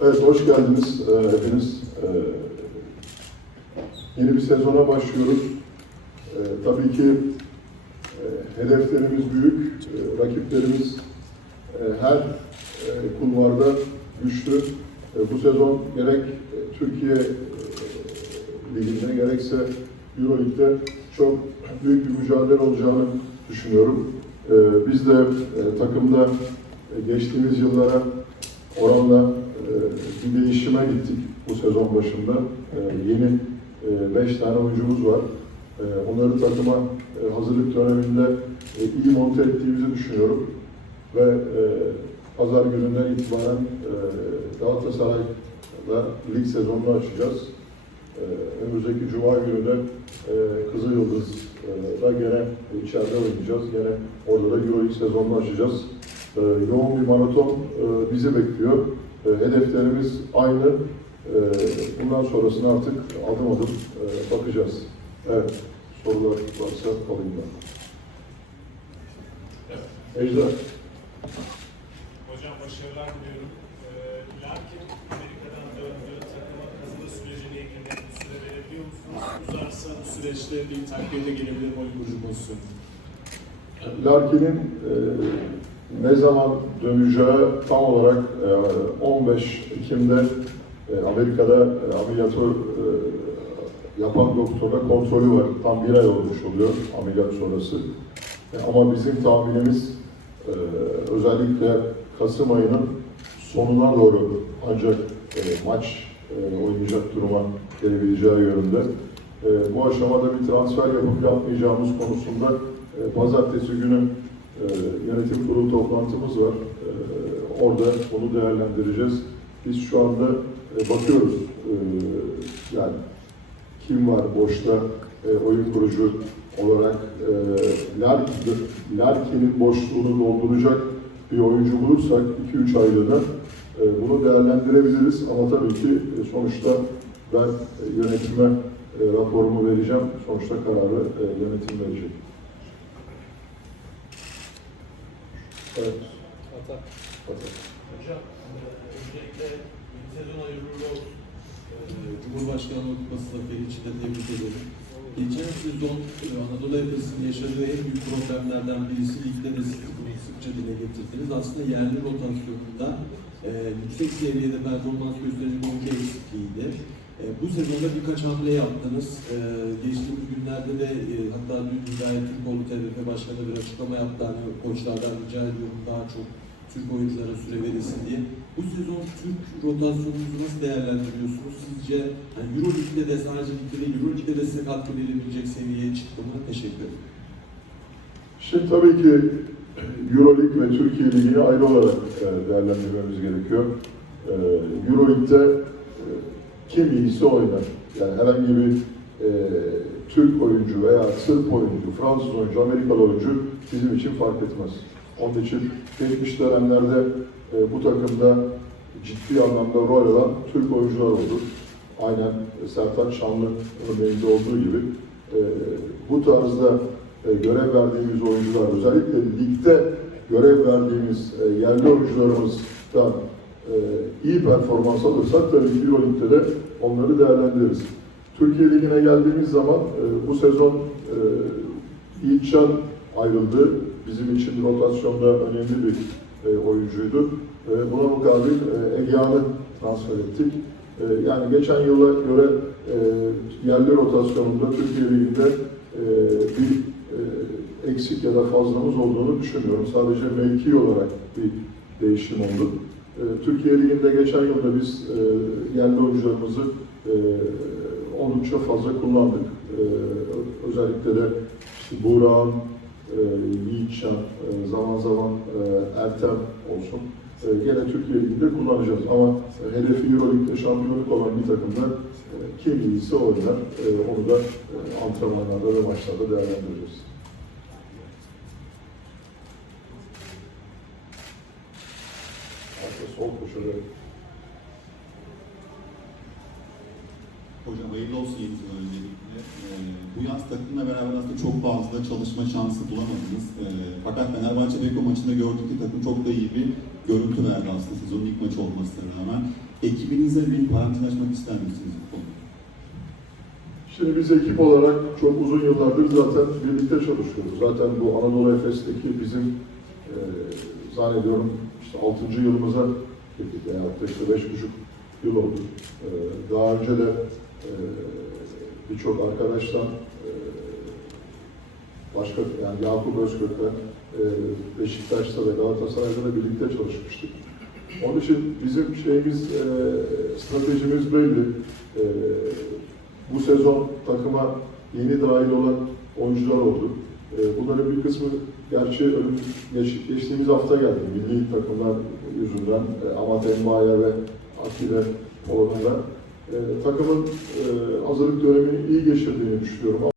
Evet, hoş geldiniz e, hepiniz. E, yeni bir sezona başlıyoruz. E, tabii ki e, hedeflerimiz büyük, e, rakiplerimiz e, her e, kulvarda güçlü. E, bu sezon gerek e, Türkiye e, Ligi'nde gerekse Euro Lig'de çok büyük bir mücadele olacağını düşünüyorum. E, biz de e, takımda e, geçtiğimiz yıllara oranla bir değişime gittik bu sezon başında. E, yeni 5 tane oyuncumuz var. E, onları takıma e, hazırlık döneminde e, iyi monte ettiğimizi düşünüyorum. Ve e, pazar gününden itibaren e, Galatasaray'la lig sezonunu açacağız. E, önümüzdeki Cuma günü de e, Yıldız'da gene içeride oynayacağız. Gene orada da Euro Lig sezonunu açacağız. E, yoğun bir maraton e, bizi bekliyor. E, hedeflerimiz aynı. E, bundan sonrasına artık adım adım e, bakacağız. Evet, sorular varsa alayım ben. Ejder. Hocam başarılar diliyorum. Ee, lakin Amerika'dan döndü takıma kazılı sürecine girmek bir süre verebiliyor musunuz? Uzarsa bu süreçte bir takviyede gelebilir kurucu pozisyonu. Larkin'in e, ne zaman döneceği tam olarak e, 15 Ekim'de e, Amerika'da e, ameliyatı e, yapan doktora kontrolü var. Tam bir ay olmuş oluyor ameliyat sonrası. E, ama bizim tahminimiz e, özellikle Kasım ayının sonuna doğru ancak e, maç e, oynayacak duruma gelebileceği yönünde. E, bu aşamada bir transfer yapıp yapmayacağımız konusunda e, pazartesi günü e, yönetim kurulu toplantımız var. E, orada bunu değerlendireceğiz. Biz şu anda e, bakıyoruz. E, yani kim var boşta e, oyun kurucu olarak e, Larkin- Larkin'in boşluğunu dolduracak bir oyuncu bulursak 2-3 aylığına e, bunu değerlendirebiliriz. Ama tabii ki e, sonuçta ben yönetime raporumu vereceğim. Sonuçta kararı yönetim verecek. Evet. Hata. Bakalım. Hocam, öncelikle yeni sezon hayırlı olsun. E, Cumhurbaşkanlığı Kupası zaferi için de tebrik ederim. Geçen sezon e, Anadolu Efes'in yaşadığı en büyük problemlerden birisi ligde de siz bunu sıkça dile getirdiniz. Aslında yerli rotasyonunda e, yüksek seviyede performans gösteren oyuncu eksikliğiydi. E, bu sezonda birkaç hamle yaptınız. E, geçtiğimiz günlerde de e, hatta dün Hidayet Türkoğlu TFF Başkanı bir açıklama yaptı. Hani koçlardan rica ediyorum daha çok Türk oyunculara süre verilsin diye. Bu sezon Türk rotasyonunuzu nasıl değerlendiriyorsunuz? Sizce yani Euro Lig'de de sadece ligde değil, Euro Lig'de de size katkı verebilecek seviyeye çıktı mı? Teşekkür ederim. Şimdi tabii ki Euro Lig ve Türkiye Ligi'ni ayrı olarak e, değerlendirmemiz gerekiyor. E, Euro Lig'de e, kim iyisi oynar. Yani herhangi bir e, Türk oyuncu veya Sırp oyuncu, Fransız oyuncu, Amerikalı oyuncu bizim için fark etmez. Onun için geçmiş dönemlerde e, bu takımda ciddi anlamda rol alan Türk oyuncular oldu. Aynen Sertaç Şanlı örneğinde olduğu gibi. E, bu tarzda e, görev verdiğimiz oyuncular, özellikle ligde görev verdiğimiz e, yerli oyuncularımızdan e, iyi performans alırsak tabii ki Euro Lig'de de onları değerlendiririz. Türkiye Ligi'ne geldiğimiz zaman e, bu sezon e, ayrıldı. Bizim için rotasyonda önemli bir e, oyuncuydu. E, buna mukabil e, Egean'ı transfer ettik. Yani geçen yıla göre yerli rotasyonunda Türkiye Ligi'nde bir eksik ya da fazlamız olduğunu düşünmüyorum. Sadece mevki olarak bir değişim oldu. E, Türkiye Ligi'nde geçen yılda biz e, yerli oyuncularımızı e, oldukça fazla kullandık. Özellikle de işte Buğra'nın, Yiğitcan, zaman zaman Ertem olsun. Gene Türkiye Ligi'nde kullanacağız ama hedefi Euro Lig'de şampiyonluk olan bir takımda kim iyiyse oynar. Onu da antrenmanlarda ve maçlarda değerlendireceğiz. Koşuda Hocam hayırlı olsun sezon öncelikle. Ee, bu yaz takımla beraber aslında çok fazla çalışma şansı bulamadınız. Ee, fakat Fenerbahçe Beko maçında gördük ki takım çok da iyi bir görüntü verdi aslında sezonun ilk maçı olmasına rağmen. Ekibinize bir parantez açmak ister misiniz bu konuda? Şimdi biz ekip olarak çok uzun yıllardır zaten birlikte çalışıyoruz. Zaten bu Anadolu Efes'teki bizim e, zannediyorum işte 6. yılımıza girdik veya da işte 5,5 yıl oldu. E, daha önce de e, birçok arkadaştan e, başka yani Yakup Özkök'le Beşiktaş'ta ve Galatasaray'da da birlikte çalışmıştık. Onun için bizim şeyimiz, e, stratejimiz belli. Bu sezon takıma yeni dahil olan oyuncular oldu. E, bunların bir kısmı gerçi geçtiğimiz hafta geldi. Milli takımlar yüzünden e, Amat Embaya ve Akile Polona'da. E, takımın e, hazırlık dönemini iyi geçirdiğini düşünüyorum.